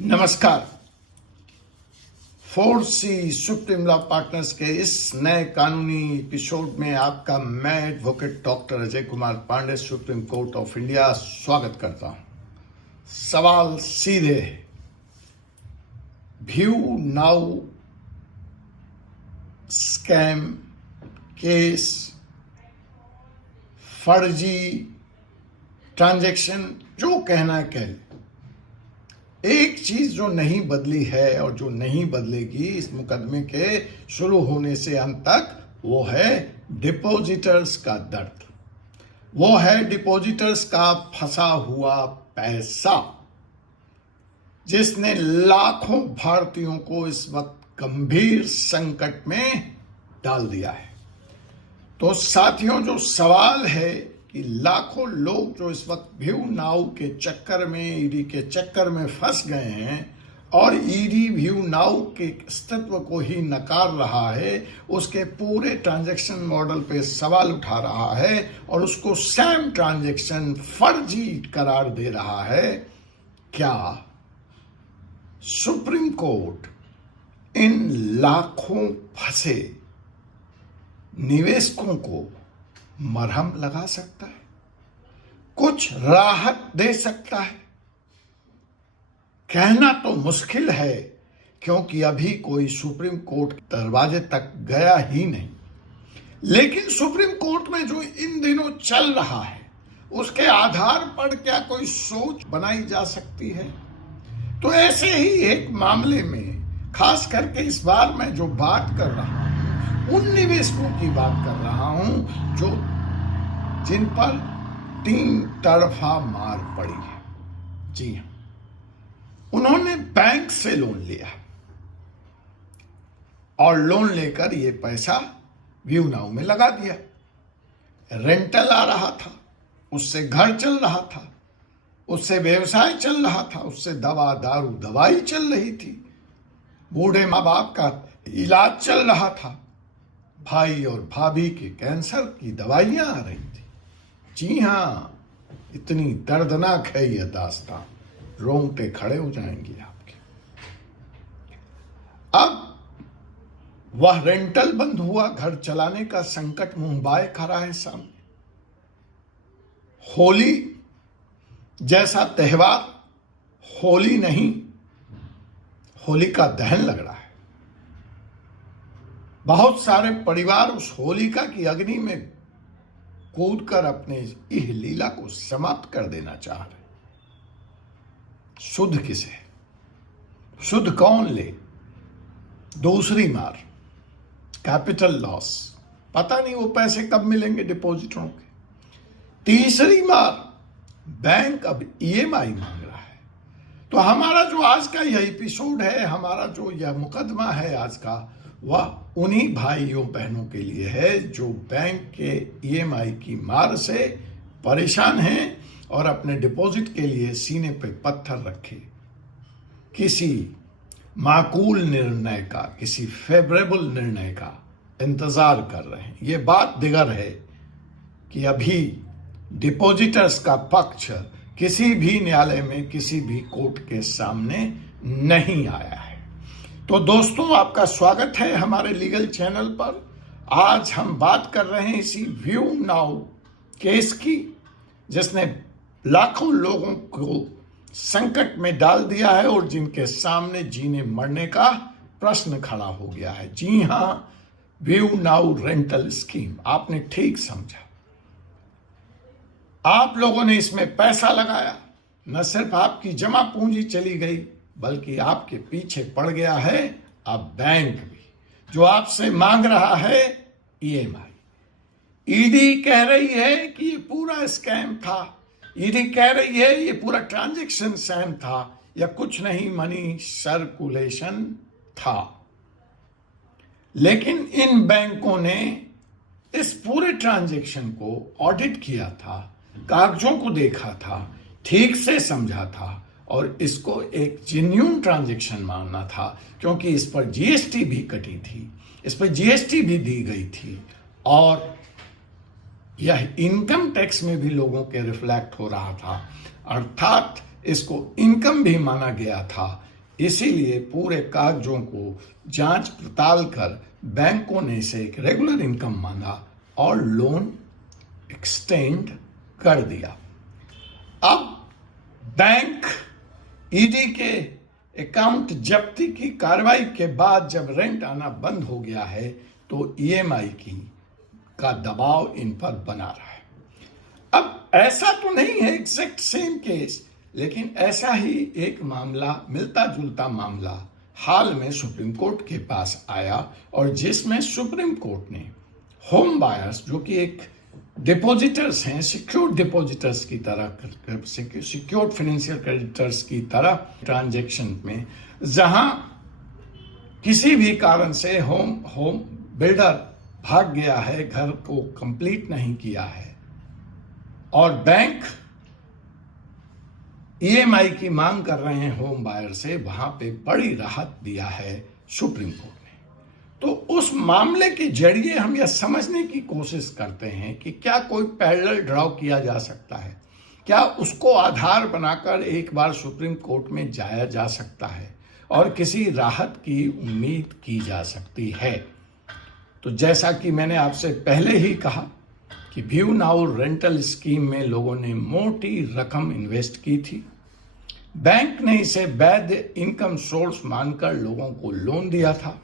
नमस्कार। 4C supreme law partners के इस नए कानूनी एपिसोड में आपका मैं advocate doctor Ajay Kumar Pandey supreme court of India स्वागत करता हूं। सवाल सीधे है, व्यू नाउ स्कैम केस, फर्जी ट्रांजैक्शन, जो कहना कह ले। एक चीज जो नहीं बदली है और जो नहीं बदलेगी इस मुकदमे के शुरू होने से अंत तक, वो है डिपॉजिटर्स का दर्द, वो है डिपॉजिटर्स का फंसा हुआ पैसा, जिसने लाखों भारतीयों को इस वक्त गंभीर संकट में डाल दिया है। तो साथियों, जो सवाल है कि लाखों लोग जो इस वक्त व्यू नाउ के चक्कर में, ईडी के चक्कर में फंस गए हैं और ईडी व्यू नाउ के अस्तित्व को ही नकार रहा है, उसके पूरे ट्रांजैक्शन मॉडल पे सवाल उठा रहा है और उसको स्कैम ट्रांजैक्शन, फर्जी करार दे रहा है। क्या सुप्रीम कोर्ट इन लाखों फंसे निवेशकों को मरहम लगा सकता है, कुछ राहत दे सकता है? कहना तो मुश्किल है, क्योंकि अभी कोई सुप्रीम कोर्ट के दरवाजे तक गया ही नहीं। लेकिन सुप्रीम कोर्ट में जो इन दिनों चल रहा है, उसके आधार पर क्या कोई सोच बनाई जा सकती है? तो ऐसे ही एक मामले में, खास करके इस बार मैं जो बात कर रहा हूं, उन निवेशकों की बात कर रहा हूं जो जिन पर 3 तरफा मार पड़ी है। जी हां, उन्होंने बैंक से लोन लिया और लोन लेकर ये पैसा व्यू नाउ में लगा दिया। रेंटल आ रहा था, उससे घर चल रहा था, उससे व्यवसाय चल रहा था, उससे दवा दारू दवाई चल रही थी, बूढ़े माँ बाप का इलाज चल रहा था, भाई और भाभी के कैंसर की दवाइयां आ रही थी। जी हां, इतनी दर्दनाक है यह दास्तान, रोंगटे खड़े हो जाएंगे आपके। अब वह रेंटल बंद हुआ, घर चलाने का संकट मुंह खड़ा है सामने। होली जैसा त्योहार, होली नहीं, होलिका दहन लग रहा है। बहुत सारे परिवार उस होलिका की अग्नि में कूदकर अपने इह लीला को समाप्त कर देना चाह रहे। सुध किसे? सुध कौन ले? दूसरी मार, कैपिटल लॉस, पता नहीं वो पैसे कब मिलेंगे डिपॉजिटरों के। तीसरी मार, बैंक अब ईएमआई मांग रहा है। तो हमारा जो आज का यह एपिसोड है, हमारा जो यह मुकदमा है आज का, वह उन्हीं भाइयों बहनों के लिए है जो बैंक के ईएमआई की मार से परेशान हैं और अपने डिपॉजिट के लिए सीने पे पत्थर रखे किसी माकूल निर्णय का, किसी फेवरेबल निर्णय का इंतजार कर रहे हैं। ये बात दिगर है कि अभी डिपॉजिटर्स का पक्ष किसी भी न्यायालय में, किसी भी कोर्ट के सामने नहीं आया है। तो दोस्तों, आपका स्वागत है हमारे लीगल चैनल पर। आज हम बात कर रहे हैं इसी व्यू नाउ केस की, जिसने लाखों लोगों को संकट में डाल दिया है और जिनके सामने जीने मरने का प्रश्न खड़ा हो गया है। जी हां, व्यू नाउ रेंटल स्कीम, आपने ठीक समझा। आप लोगों ने इसमें पैसा लगाया, न सिर्फ आपकी जमा पूंजी चली गई, बल्कि आपके पीछे पड़ गया है अब बैंक भी, जो आपसे मांग रहा है ईएमआई। ईडी कह रही है कि ये पूरा स्कैम था, ईडी कह रही है ये पूरा ट्रांजैक्शन स्कैम था, या कुछ नहीं, मनी सर्कुलेशन था। लेकिन इन बैंकों ने इस पूरे ट्रांजैक्शन को ऑडिट किया था, कागजों को देखा था, ठीक से समझा था और इसको एक जेन्युइन ट्रांजैक्शन मानना था, क्योंकि इस पर जीएसटी भी कटी थी, इस पर जीएसटी भी दी गई थी और यह इनकम टैक्स में भी लोगों के रिफ्लेक्ट हो रहा था। अर्थात इसको इनकम भी माना गया था। इसीलिए पूरे कागजों को जांच पड़ताल कर बैंकों ने इसे एक रेगुलर इनकम माना और लोन एक्सटेंड कर दिया। अब बैंक ईडी के अकाउंट जब्ती की कार्रवाई के बाद जब रेंट आना बंद हो गया है तो ईएमआई का दबाव इन पर बना रहा है। अब ऐसा तो नहीं है एग्जैक्ट सेम केस, लेकिन ऐसा ही एक मामला, मिलता जुलता मामला हाल में सुप्रीम कोर्ट के पास आया और जिसमें सुप्रीम कोर्ट ने होम बायर्स, जो कि एक डिपॉजिटर्स हैं, सिक्योर्ड डिपॉजिटर्स की तरह, सिक्योर्ड फाइनेंशियल क्रेडिटर्स की तरह ट्रांजैक्शन में, जहां किसी भी कारण से होम बिल्डर भाग गया है, घर को कंप्लीट नहीं किया है और बैंक ईएमआई की मांग कर रहे हैं होम बायर से, वहां पे बड़ी राहत दिया है सुप्रीम कोर्ट। तो उस मामले के जरिए हम यह समझने की कोशिश करते हैं कि क्या कोई पैरेलल ड्रॉ किया जा सकता है, क्या उसको आधार बनाकर एक बार सुप्रीम कोर्ट में जाया जा सकता है और किसी राहत की उम्मीद की जा सकती है। तो जैसा कि मैंने आपसे पहले ही कहा कि व्यू नाउ रेंटल स्कीम में लोगों ने मोटी रकम इन्वेस्ट की थी। बैंक ने इसे वैध इनकम सोर्स मानकर लोगों को लोन दिया था।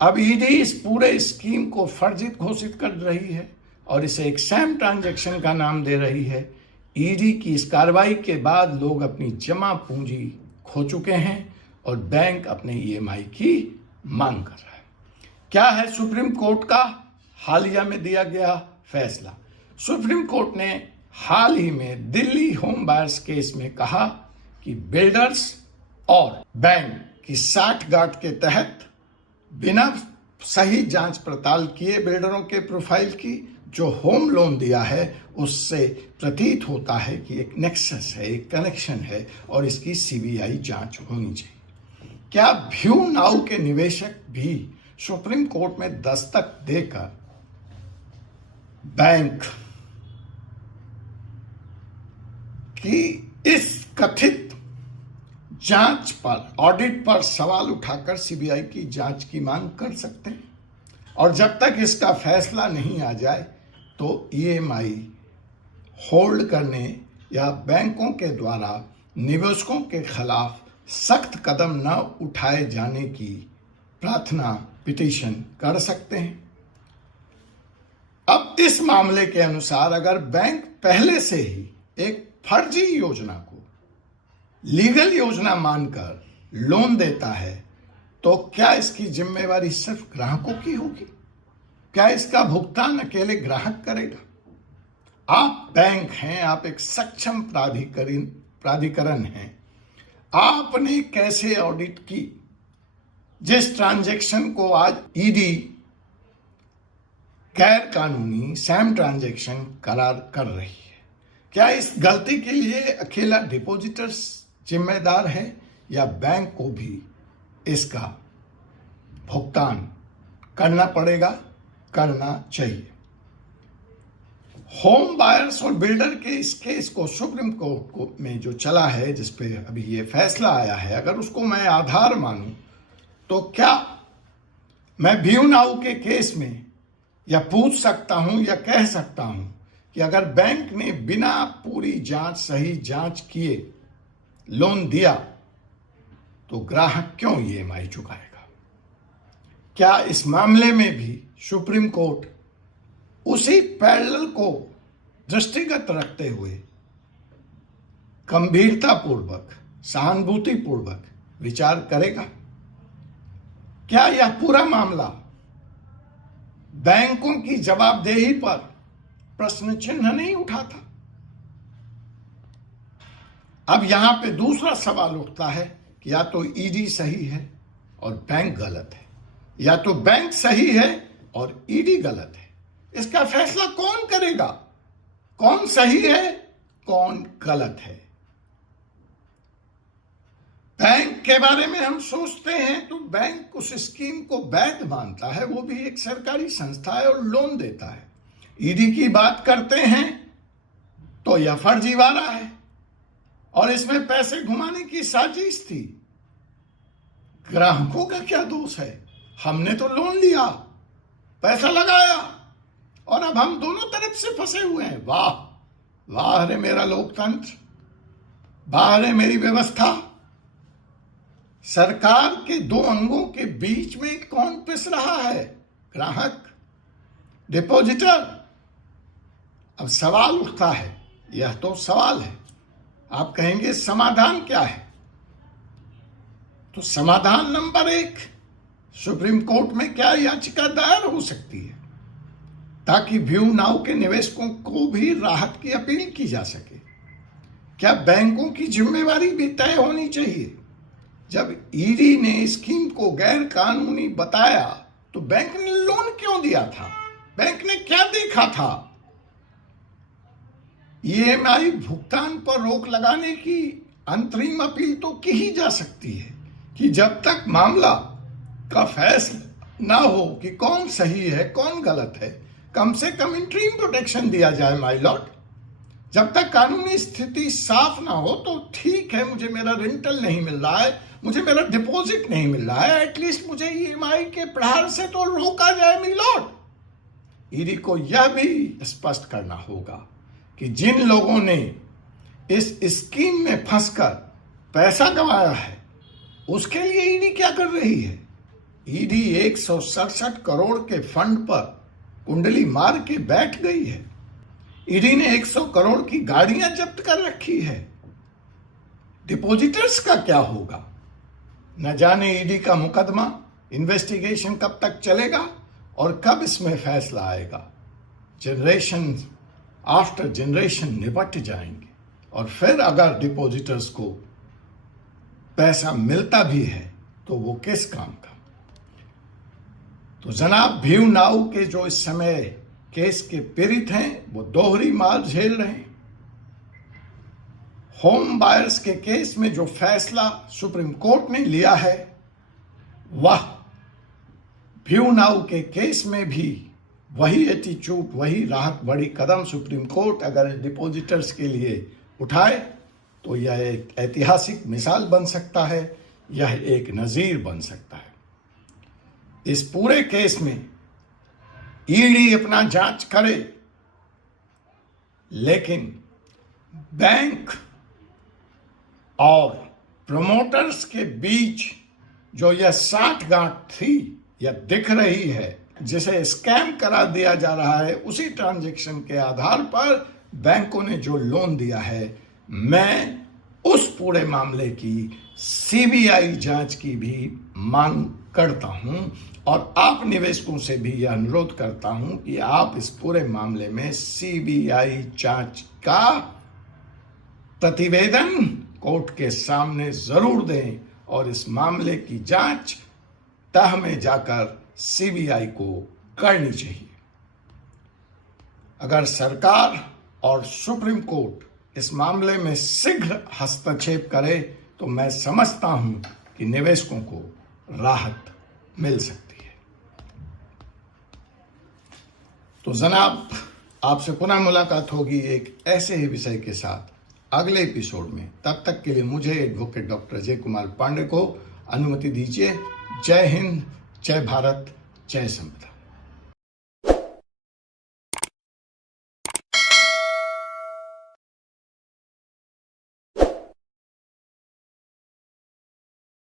अब ईडी इस पूरे स्कीम को फर्जित घोषित कर रही है और इसे एक सैम ट्रांजैक्शन का नाम दे रही है। ईडी की इस कार्रवाई के बाद लोग अपनी जमा पूंजी खो चुके हैं और बैंक अपने ईएमआई की मांग कर रहा है। क्या है सुप्रीम कोर्ट का हालिया में दिया गया फैसला? सुप्रीम कोर्ट ने हाल ही में दिल्ली होम बायर्स केस में कहा कि बिल्डर्स और बैंक की साठगांठ के तहत बिना सही जांच पड़ताल किए बिल्डरों के प्रोफाइल की जो होम लोन दिया है उससे प्रतीत होता है कि एक नेक्सस है, एक कनेक्शन है और इसकी सीबीआई जांच होनी चाहिए। क्या व्यू नाउ के निवेशक भी सुप्रीम कोर्ट में दस्तक देकर बैंक की इस कथित जांच पर, ऑडिट पर सवाल उठाकर सीबीआई की जांच की मांग कर सकते हैं? और जब तक इसका फैसला नहीं आ जाए तो ईएमआई होल्ड करने या बैंकों के द्वारा निवेशकों के खिलाफ सख्त कदम न उठाए जाने की प्रार्थना, पिटीशन कर सकते हैं। अब इस मामले के अनुसार अगर बैंक पहले से ही एक फर्जी योजना को लीगल योजना मानकर लोन देता है तो क्या इसकी जिम्मेवारी सिर्फ ग्राहकों की होगी? क्या इसका भुगतान अकेले ग्राहक करेगा? आप बैंक हैं, आप एक सक्षम प्राधिकरण हैं, आपने कैसे ऑडिट की जिस ट्रांजैक्शन को आज ईडी गैर कानूनी सैम ट्रांजैक्शन करार कर रही है? क्या इस गलती के लिए अकेला डिपॉजिटर्स जिम्मेदार है या बैंक को भी इसका भुगतान करना पड़ेगा, करना चाहिए? होम बायर्स और बिल्डर के इस केस को सुप्रीम कोर्ट में जो चला है, जिस पे अभी ये फैसला आया है, अगर उसको मैं आधार मानूं तो क्या मैं व्यू नाउ के केस में या पूछ सकता हूं या कह सकता हूं कि अगर बैंक ने बिना पूरी जांच, सही जांच किए लोन दिया तो ग्राहक क्यों ईएमआई चुकाएगा? क्या इस मामले में भी सुप्रीम कोर्ट उसी पैरेलल को दृष्टिगत रखते हुए गंभीरतापूर्वक, सहानुभूतिपूर्वक विचार करेगा? क्या यह पूरा मामला बैंकों की जवाबदेही पर प्रश्न चिन्ह नहीं उठाता? अब यहां पे दूसरा सवाल उठता है कि या तो ईडी सही है और बैंक गलत है, या तो बैंक सही है और ईडी गलत है। इसका फैसला कौन करेगा? कौन सही है, कौन गलत है? बैंक के बारे में हम सोचते हैं तो बैंक उस स्कीम को वैध मानता है, वो भी एक सरकारी संस्था है और लोन देता है। ईडी की बात करते हैं तो यह फर्जीवाड़ा है और इसमें पैसे घुमाने की साजिश थी। ग्राहकों का क्या दोष है? हमने तो लोन लिया, पैसा लगाया, और अब हम दोनों तरफ से फंसे हुए हैं। वाह वाह रे मेरा लोकतंत्र, वाह रे मेरी व्यवस्था। सरकार के दो अंगों के बीच में कौन पिस रहा है? ग्राहक, डिपॉजिटर। अब सवाल उठता है, यह तो सवाल है। आप कहेंगे समाधान क्या है? तो समाधान नंबर 1, सुप्रीम कोर्ट में क्या याचिका दायर हो सकती है ताकि व्यू नाउ के निवेशकों को भी राहत की अपील की जा सके? क्या बैंकों की जिम्मेवारी भी तय होनी चाहिए? जब ईडी ने स्कीम को गैर कानूनी बताया तो बैंक ने लोन क्यों दिया था? बैंक ने क्या देखा था? ईएमआई भुगतान पर रोक लगाने की अंतरिम अपील तो की ही जा सकती है कि जब तक मामला का फैसला ना हो कि कौन सही है कौन गलत है, कम से कम इंटरिम प्रोटेक्शन दिया जाए माय लॉर्ड। जब तक कानूनी स्थिति साफ ना हो तो ठीक है, मुझे मेरा रेंटल नहीं मिल रहा है, मुझे मेरा डिपॉजिट नहीं मिल रहा है, एटलीस्ट मुझे ईएमआई के प्रहार से तो रोका जाए माय लॉर्ड। ईडी को यह भी स्पष्ट करना होगा कि जिन लोगों ने इस स्कीम में फंसकर पैसा गंवाया है उसके लिए ईडी क्या कर रही है? ईडी 167 करोड़ के फंड पर कुंडली मार के बैठ गई है। ईडी ने 100 करोड़ की गाड़ियां जब्त कर रखी है। डिपॉजिटर्स का क्या होगा? न जाने ईडी का मुकदमा, इन्वेस्टिगेशन कब तक चलेगा और कब इसमें फैसला आएगा। जनरेशन आफ्टर जनरेशन निपट जाएंगे और फिर अगर डिपॉजिटर्स को पैसा मिलता भी है तो वो किस काम का? तो जनाब, व्यू नाउ के जो इस समय केस के पीड़ित हैं वो दोहरी मार झेल रहे हैं। होम बायर्स के केस में जो फैसला सुप्रीम कोर्ट ने लिया है, वह व्यू नाउ के केस में भी वही एटीट्यूड, वही राहत बड़ी कदम सुप्रीम कोर्ट अगर डिपॉजिटर्स के लिए उठाए तो यह एक ऐतिहासिक मिसाल बन सकता है, यह एक नजीर बन सकता है। इस पूरे केस में ईडी अपना जांच करे, लेकिन बैंक और प्रमोटर्स के बीच जो यह साठगांठ थी, यह दिख रही है, जिसे स्कैम करा दिया जा रहा है, उसी ट्रांजैक्शन के आधार पर बैंकों ने जो लोन दिया है, मैं उस पूरे मामले की सीबीआई जांच की भी मांग करता हूं और आप निवेशकों से भी यह अनुरोध करता हूं कि आप इस पूरे मामले में सीबीआई जांच का प्रतिवेदन कोर्ट के सामने जरूर दें और इस मामले की जांच तह में जाकर सीबीआई को करनी चाहिए। अगर सरकार और सुप्रीम कोर्ट इस मामले में शीघ्र हस्तक्षेप करे तो मैं समझता हूं कि निवेशकों को राहत मिल सकती है। तो जनाब, आपसे पुनः मुलाकात होगी एक ऐसे ही विषय के साथ अगले एपिसोड में। तब तक के लिए मुझे एडवोकेट डॉक्टर अजय कुमार पांडे को अनुमति दीजिए। जय हिंद, जय भारत, जय संविधान।